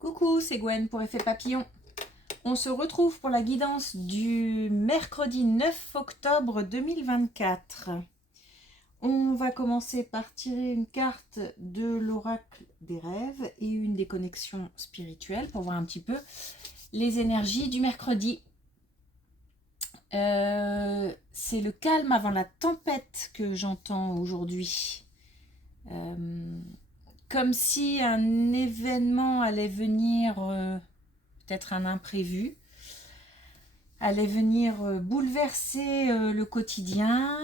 Coucou, c'est Gwen pour Effet Papillon. On se retrouve pour la guidance du mercredi 9 octobre 2024. On va commencer par tirer une carte de l'oracle des rêves et une des connexions spirituelles pour voir un petit peu les énergies du mercredi. C'est le calme avant la tempête que j'entends aujourd'hui. Comme si un événement allait venir, peut-être un imprévu, allait venir bouleverser le quotidien,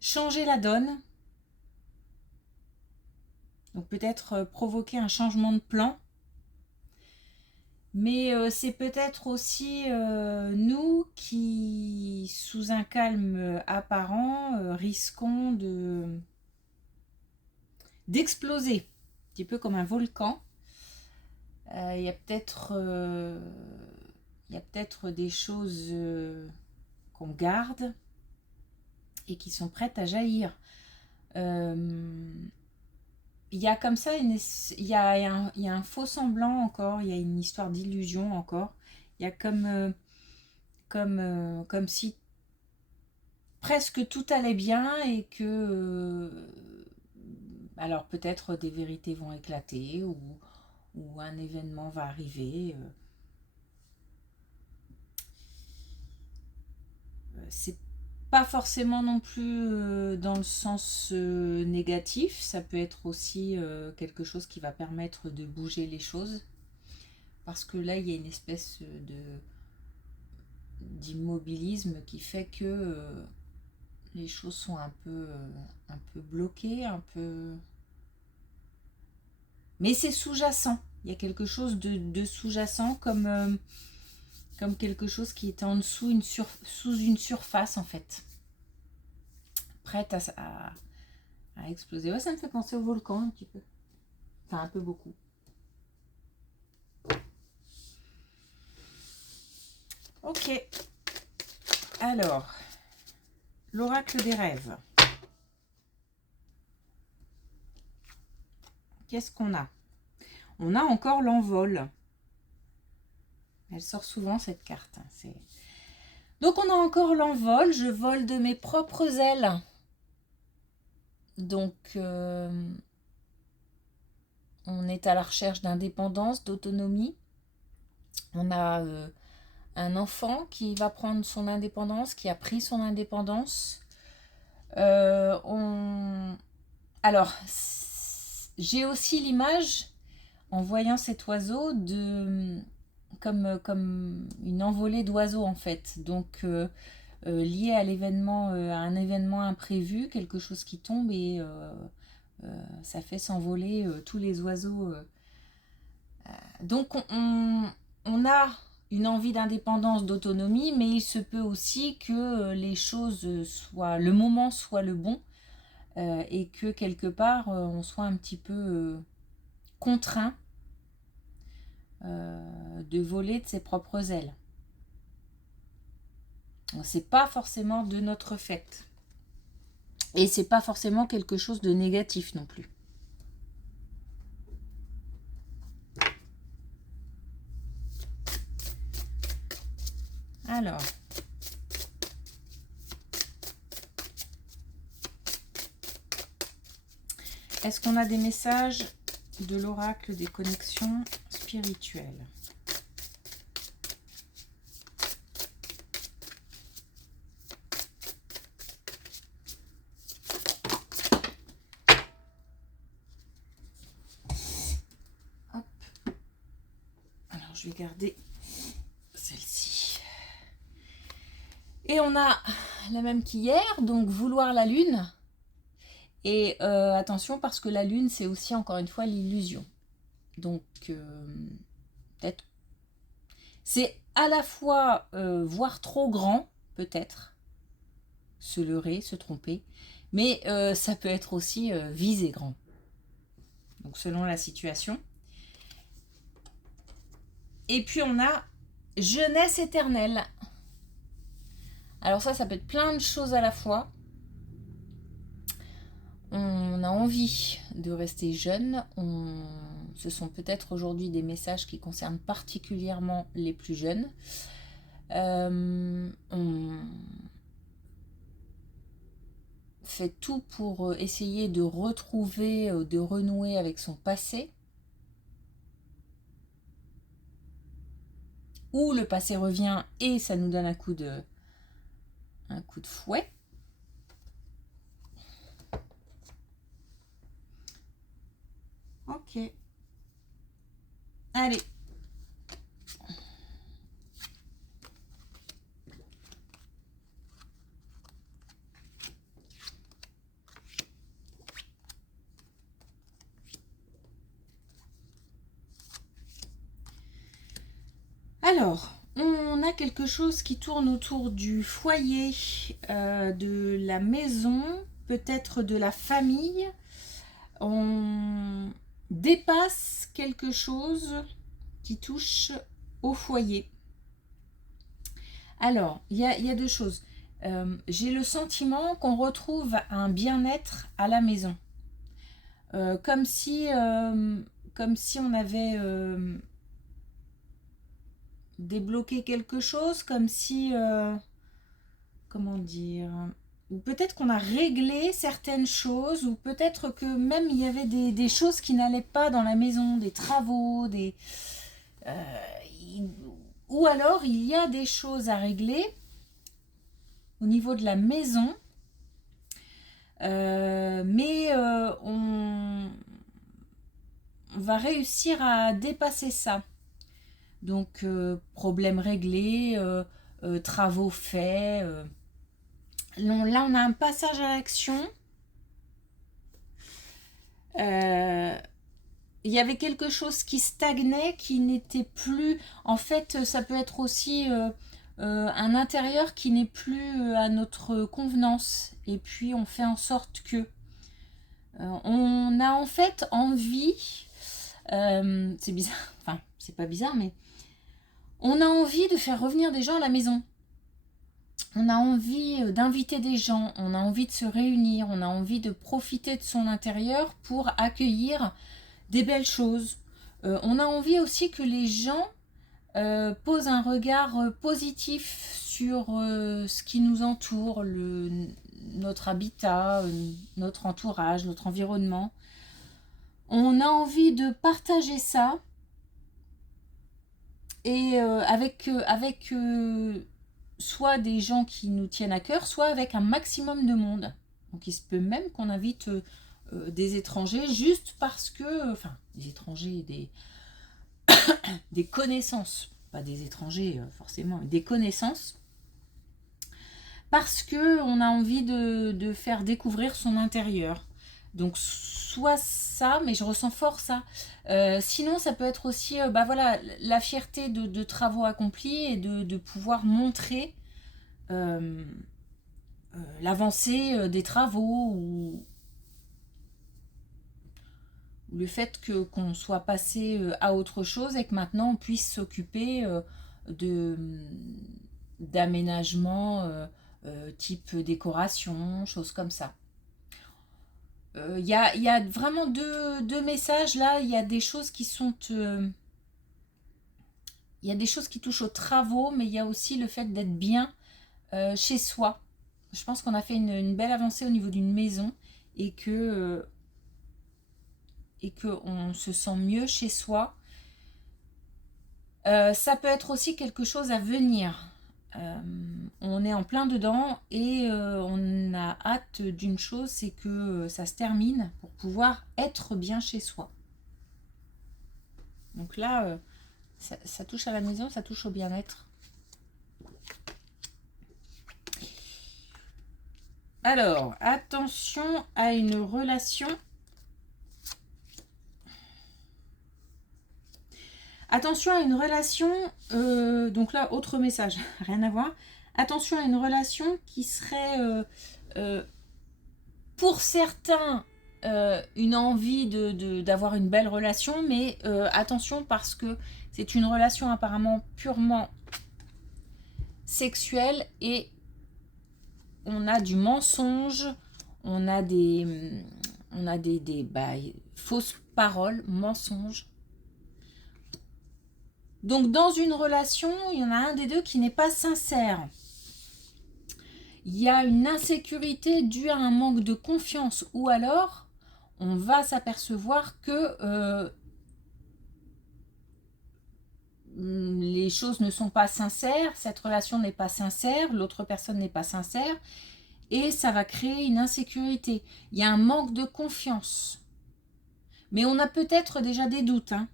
changer la donne, donc peut-être provoquer un changement de plan. Mais c'est peut-être aussi nous qui, sous un calme apparent, risquons d'exploser, un petit peu comme un volcan. Il y a peut-être des choses qu'on garde et qui sont prêtes à jaillir. Il y a comme ça, il y a un faux semblant encore, il y a une histoire d'illusion encore. Il y a comme si presque tout allait bien et que... alors peut-être des vérités vont éclater ou un événement va arriver. C'est pas forcément non plus dans le sens négatif, ça peut être aussi quelque chose qui va permettre de bouger les choses, parce que là il y a une espèce d'immobilisme qui fait que les choses sont un peu bloquées, un peu... Mais c'est sous-jacent, il y a quelque chose de sous-jacent comme quelque chose qui est en dessous, sous une surface en fait, prête à exploser. Ouais, ça me fait penser au volcan un petit peu, enfin un peu beaucoup. Ok, alors, l'oracle des rêves. Qu'est-ce qu'on a? On a encore l'envol. Elle sort souvent cette carte. Donc on a encore l'envol. Je vole de mes propres ailes. Donc on est à la recherche d'indépendance, d'autonomie. On a un enfant qui va prendre son indépendance, qui a pris son indépendance. Alors, j'ai aussi l'image, en voyant cet oiseau, comme une envolée d'oiseaux en fait. Donc, lié à l'événement, à un événement imprévu, quelque chose qui tombe et ça fait s'envoler tous les oiseaux. Donc, on a une envie d'indépendance, d'autonomie, mais il se peut aussi que les choses soient, le moment soit le bon et que quelque part on soit un petit peu contraint de voler de ses propres ailes. C'est pas forcément de notre fait. Et c'est pas forcément quelque chose de négatif non plus. Alors, est-ce qu'on a des messages de l'oracle des connexions spirituelles? Hop. Alors, je vais garder celle-ci. Et on a la même qu'hier, donc vouloir la lune. Et attention, parce que la lune, c'est aussi encore une fois l'illusion. Donc, peut-être... C'est à la fois voir trop grand, peut-être, se leurrer, se tromper, mais ça peut être aussi viser grand. Donc, selon la situation. Et puis, on a jeunesse éternelle. Alors ça peut être plein de choses à la fois. on a envie de rester jeune. Ce sont peut-être aujourd'hui des messages qui concernent particulièrement les plus jeunes. On fait tout pour essayer de retrouver, de renouer avec son passé. Ou le passé revient et ça nous donne un coup de fouet. Ok. Allez. Alors, on a quelque chose qui tourne autour du foyer, de la maison, peut-être de la famille. On dépasse quelque chose qui touche au foyer. Alors, il y a deux choses. J'ai le sentiment qu'on retrouve un bien-être à la maison. Comme si on avait débloqué quelque chose, comme si... comment dire, ou peut-être qu'on a réglé certaines choses, ou peut-être que même il y avait des choses qui n'allaient pas dans la maison, des travaux, ou alors il y a des choses à régler au niveau de la maison, mais on va réussir à dépasser ça. Donc problème réglé, travaux faits. Là, on a un passage à l'action. Il y avait quelque chose qui stagnait, qui n'était plus... En fait, ça peut être aussi un intérieur qui n'est plus à notre convenance. Et puis, on fait en sorte que... on a en fait envie... c'est bizarre, enfin, c'est pas bizarre, mais... On a envie de faire revenir des gens à la maison. On a envie d'inviter des gens, on a envie de se réunir, on a envie de profiter de son intérieur pour accueillir des belles choses. On a envie aussi que les gens posent un regard positif sur ce qui nous entoure, notre habitat, notre entourage, notre environnement. On a envie de partager ça et avec soit des gens qui nous tiennent à cœur, soit avec un maximum de monde. Donc il se peut même qu'on invite des étrangers juste parce que, enfin des étrangers, des connaissances, pas des étrangers forcément, mais des connaissances, parce que on a envie de faire découvrir son intérieur. Donc soit ça, mais je ressens fort ça. Sinon, ça peut être aussi voilà, la fierté de travaux accomplis et de pouvoir montrer l'avancée des travaux ou le fait qu'on soit passé à autre chose et que maintenant on puisse s'occuper d'aménagement type décoration, choses comme ça. Il y a vraiment deux messages là. Il y a des choses qui sont... il y a des choses qui touchent aux travaux, mais il y a aussi le fait d'être bien chez soi. Je pense qu'on a fait une belle avancée au niveau d'une maison et qu'on se sent mieux chez soi. Ça peut être aussi quelque chose à venir. On est en plein dedans et on a hâte d'une chose, c'est que ça se termine pour pouvoir être bien chez soi. Donc là, ça touche à la maison, ça touche au bien-être. Alors, attention à une relation. Attention à une relation, donc là, autre message, rien à voir. Attention à une relation qui serait, pour certains, une envie d'avoir une belle relation, mais attention parce que c'est une relation apparemment purement sexuelle et on a du mensonge, on a des fausses paroles, mensonges. Donc dans une relation, il y en a un des deux qui n'est pas sincère. Il y a une insécurité due à un manque de confiance, ou alors on va s'apercevoir que les choses ne sont pas sincères, cette relation n'est pas sincère, l'autre personne n'est pas sincère, et ça va créer une insécurité. Il y a un manque de confiance. Mais on a peut-être déjà des doutes. Hein.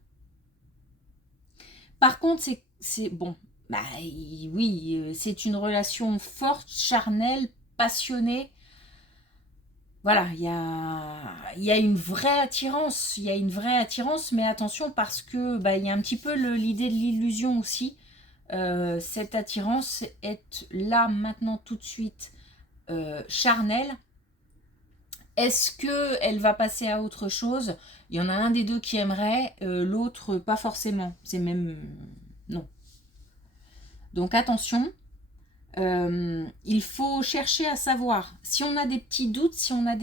Par contre, c'est bon. Bah oui, c'est une relation forte, charnelle, passionnée. Voilà, il y a une vraie attirance. Il y a une vraie attirance, mais attention parce que il y a un petit peu l'idée de l'illusion aussi. Cette attirance est là, maintenant, tout de suite, charnelle. Est-ce qu'elle va passer à autre chose? Il y en a un des deux qui aimerait, l'autre pas forcément. C'est même... non. Donc attention, il faut chercher à savoir. Si on a des petits doutes, si on a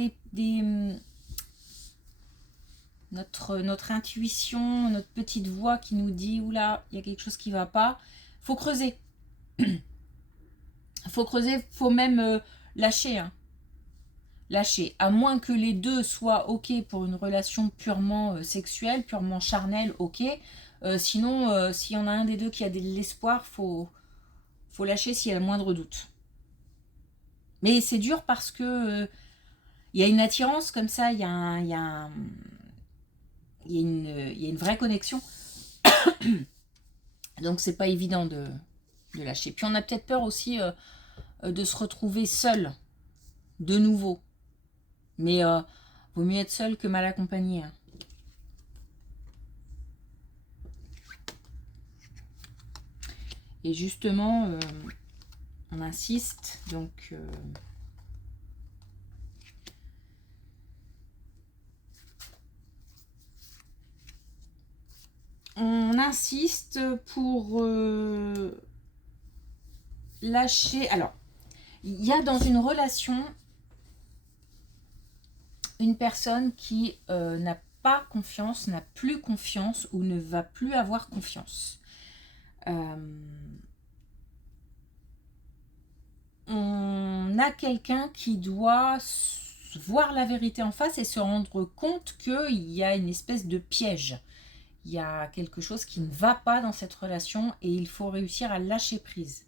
notre intuition, notre petite voix qui nous dit « Oula, il y a quelque chose qui ne va pas », il faut creuser. Il faut creuser, il faut même lâcher. Hein. Lâcher, à moins que les deux soient ok pour une relation purement sexuelle, purement charnelle, ok. Sinon, s'il y en a un des deux qui a de l'espoir, faut lâcher s'il y a le moindre doute. Mais c'est dur parce que il y a une attirance comme ça, il y a une vraie connexion. Donc c'est pas évident de lâcher. Puis on a peut-être peur aussi de se retrouver seul, de nouveau. Mais vaut mieux être seul que mal accompagné. Hein. Et justement, on insiste, donc... on insiste pour lâcher... Alors, il y a dans une relation une personne qui n'a pas confiance, n'a plus confiance ou ne va plus avoir confiance. On a quelqu'un qui doit voir la vérité en face et se rendre compte qu'il y a une espèce de piège. Il y a quelque chose qui ne va pas dans cette relation et il faut réussir à lâcher prise.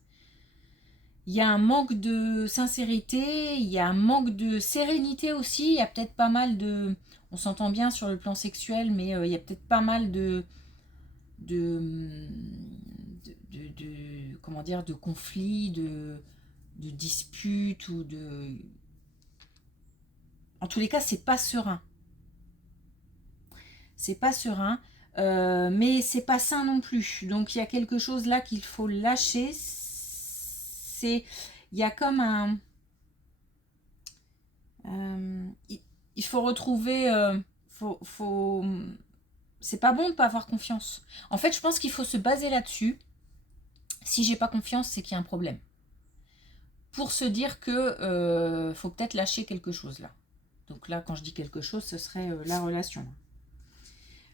Il y a un manque de sincérité, il y a un manque de sérénité aussi, il y a peut-être pas mal de... On s'entend bien sur le plan sexuel, mais il y a peut-être pas mal de comment dire, de conflits, de disputes ou de... En tous les cas, c'est pas serein. C'est pas serein, mais c'est pas sain non plus. Donc il y a quelque chose là qu'il faut lâcher. Il y a comme un... il faut retrouver... c'est pas bon de pas avoir confiance. En fait, je pense qu'il faut se baser là-dessus. Si j'ai pas confiance, c'est qu'il y a un problème. Pour se dire que faut peut-être lâcher quelque chose là. Donc là, quand je dis quelque chose, ce serait la relation.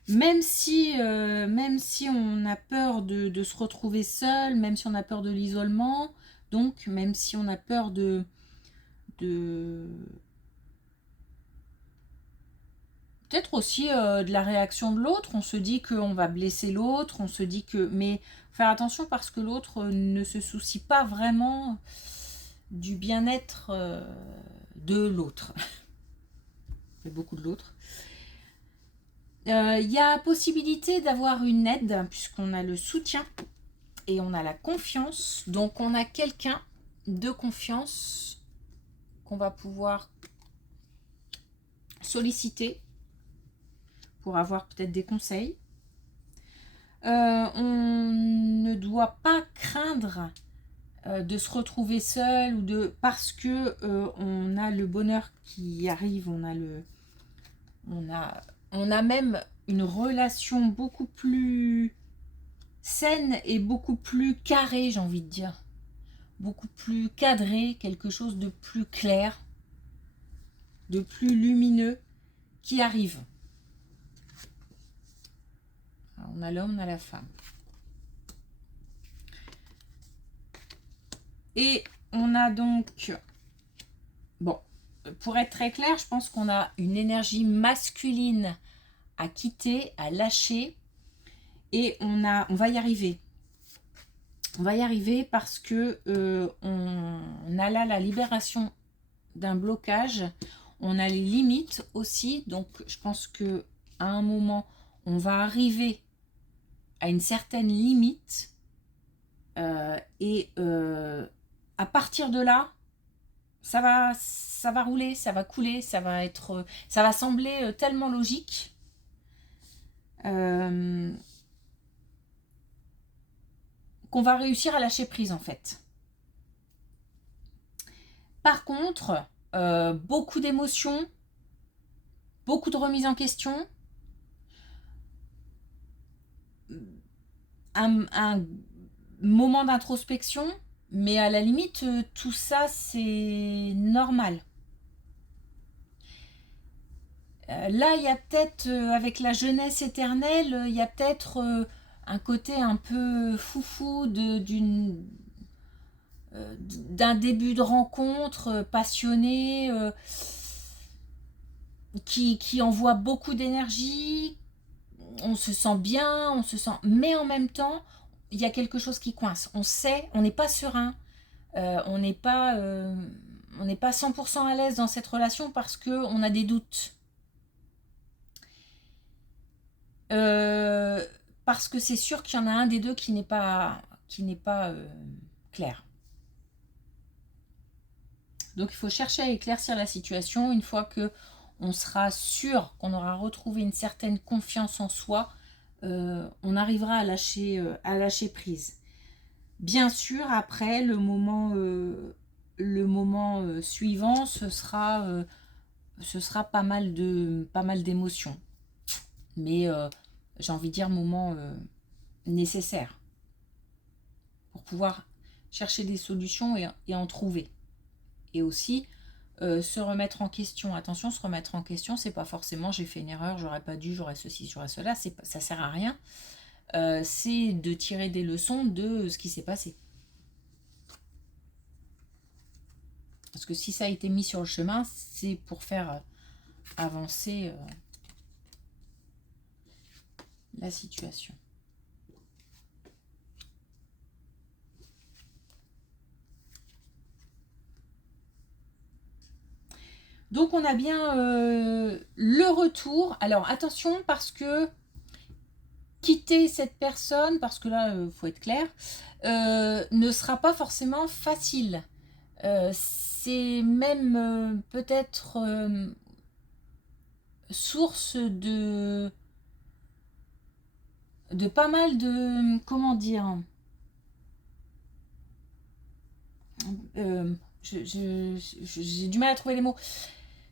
Même si on a peur de se retrouver seul, même si on a peur de l'isolement, donc même si on a peur de peut-être aussi de la réaction de l'autre, on se dit qu'on va blesser l'autre, on se dit que... Mais faire attention parce que l'autre ne se soucie pas vraiment du bien-être de l'autre. Il y a beaucoup de l'autre. Il y a possibilité d'avoir une aide puisqu'on a le soutien et on a la confiance. Donc on a quelqu'un de confiance qu'on va pouvoir solliciter pour avoir peut-être des conseils. On ne doit pas craindre de se retrouver seul ou de parce que on a le bonheur qui arrive, on a même une relation beaucoup plus saine et beaucoup plus carrée, j'ai envie de dire. Beaucoup plus cadrée, quelque chose de plus clair. de plus lumineux qui arrive. Alors, on a l'homme, on a la femme. Et on a donc, bon, pour être très clair, je pense qu'on a une énergie masculine à quitter, à lâcher. Et on va y arriver. On va y arriver parce que on a là la libération d'un blocage. On a les limites aussi. Donc, je pense que à un moment, on va arriver à une certaine limite. À partir de là, ça va rouler, ça va couler, ça va sembler tellement logique. Qu'on va réussir à lâcher prise en fait. Par contre, beaucoup d'émotions, beaucoup de remises en question, un moment d'introspection, mais à la limite, tout ça c'est normal. Là, il y a peut-être, avec la jeunesse éternelle, il y a peut-être un côté un peu foufou d'un début de rencontre passionné qui envoie beaucoup d'énergie. On se sent bien, mais en même temps, il y a quelque chose qui coince. On sait, on n'est pas serein, on n'est pas 100% à l'aise dans cette relation parce qu'on a des doutes. Parce que c'est sûr qu'il y en a un des deux qui n'est pas clair. Donc il faut chercher à éclaircir la situation. Une fois que on sera sûr qu'on aura retrouvé une certaine confiance en soi, on arrivera à lâcher prise. Bien sûr, après, le moment suivant, ce sera pas mal d'émotions. Mais j'ai envie de dire moment nécessaire pour pouvoir chercher des solutions et en trouver. Et aussi se remettre en question. Attention, se remettre en question, c'est pas forcément j'ai fait une erreur, j'aurais pas dû, j'aurais ceci, j'aurais cela, ça sert à rien. C'est de tirer des leçons de ce qui s'est passé. Parce que si ça a été mis sur le chemin, c'est pour faire avancer la situation. Donc on a bien le retour. Alors attention parce que quitter cette personne, parce que là faut être clair, ne sera pas forcément facile. C'est même peut-être source de pas mal de, comment dire, j'ai du mal à trouver les mots.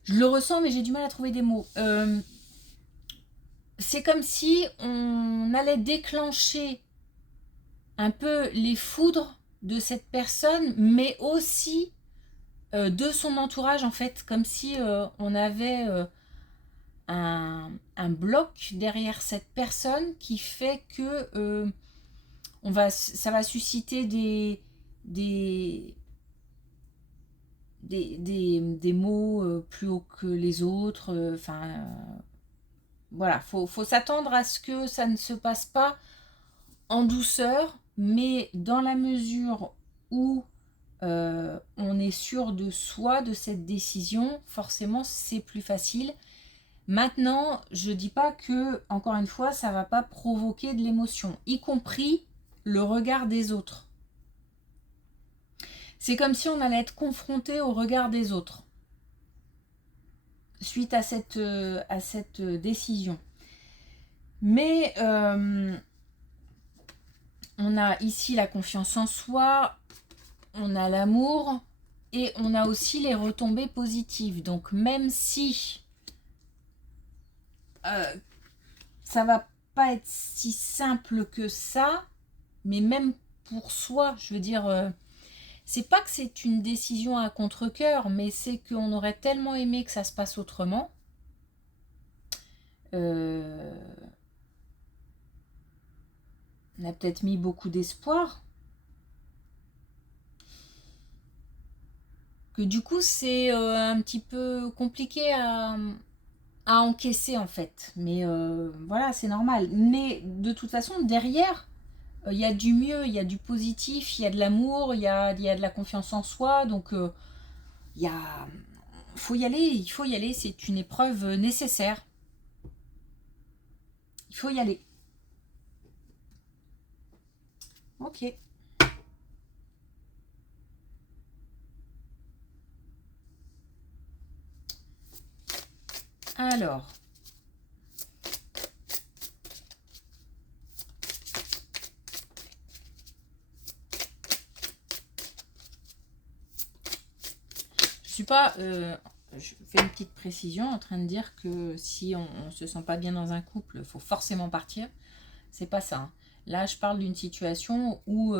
Je le ressens, mais j'ai du mal à trouver des mots. C'est comme si on allait déclencher un peu les foudres de cette personne, mais aussi de son entourage, en fait. Comme si on avait un bloc derrière cette personne qui fait que ça va susciter des mots plus hauts que les autres. Voilà, faut s'attendre à ce que ça ne se passe pas en douceur, mais dans la mesure où on est sûr de soi, de cette décision, forcément c'est plus facile. Maintenant, je dis pas que, encore une fois, ça va pas provoquer de l'émotion, y compris le regard des autres. C'est comme si on allait être confronté au regard des autres suite à cette décision. Mais on a ici la confiance en soi, on a l'amour et on a aussi les retombées positives. Donc même si ça va pas être si simple que ça, mais même pour soi, je veux dire, c'est pas que c'est une décision à contre-cœur, mais c'est qu'on aurait tellement aimé que ça se passe autrement. On a peut-être mis beaucoup d'espoir. Que du coup, c'est un petit peu compliqué à encaisser en fait. Mais voilà, c'est normal. Mais de toute façon, derrière, il y a du mieux, il y a du positif, il y a de l'amour, il y a de la confiance en soi. Donc, il y a... faut y aller, il faut y aller. C'est une épreuve nécessaire. Il faut y aller. Ok. Alors, je suis pas... je fais une petite précision en train de dire que si on se sent pas bien dans un couple, il faut forcément partir. C'est pas ça, hein. Là, je parle d'une situation où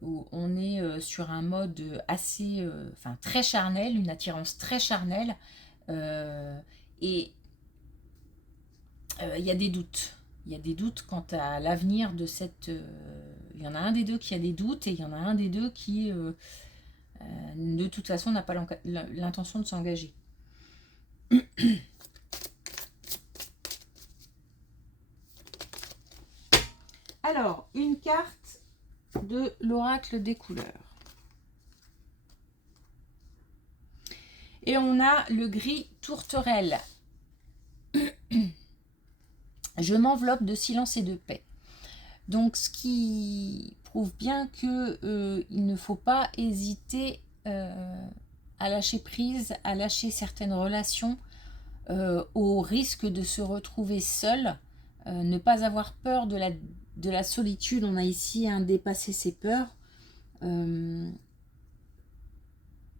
on est sur un mode assez, enfin très charnel, une attirance très charnelle, et il y a des doutes. Il y a des doutes quant à l'avenir de cette. Il y en a un des deux qui a des doutes et il y en a un des deux qui, de toute façon, n'a pas l'intention de s'engager. Alors, une carte de l'oracle des couleurs. Et on a le gris tourterelle. Je m'enveloppe de silence et de paix. Donc, ce qui prouve bien que il ne faut pas hésiter à lâcher prise, à lâcher certaines relations au risque de se retrouver seul, ne pas avoir peur de la solitude. On a ici dépassé ses peurs.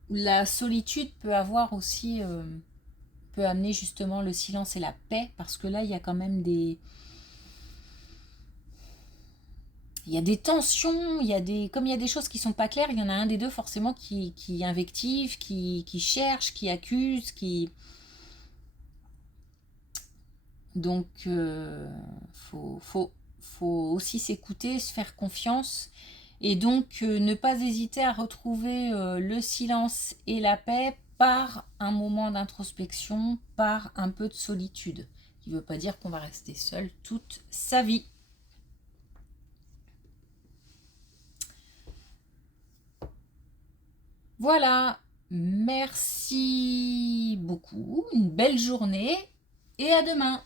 La solitude peut avoir aussi peut amener justement le silence et la paix, parce que là il y a quand même des tensions, comme il y a des choses qui sont pas claires, il y en a un des deux forcément qui invective, qui cherche, qui accuse, donc faut aussi s'écouter, se faire confiance, et donc ne pas hésiter à retrouver le silence et la paix par un moment d'introspection, par un peu de solitude. Il ne veut pas dire qu'on va rester seul toute sa vie. Voilà, merci beaucoup, une belle journée et à demain.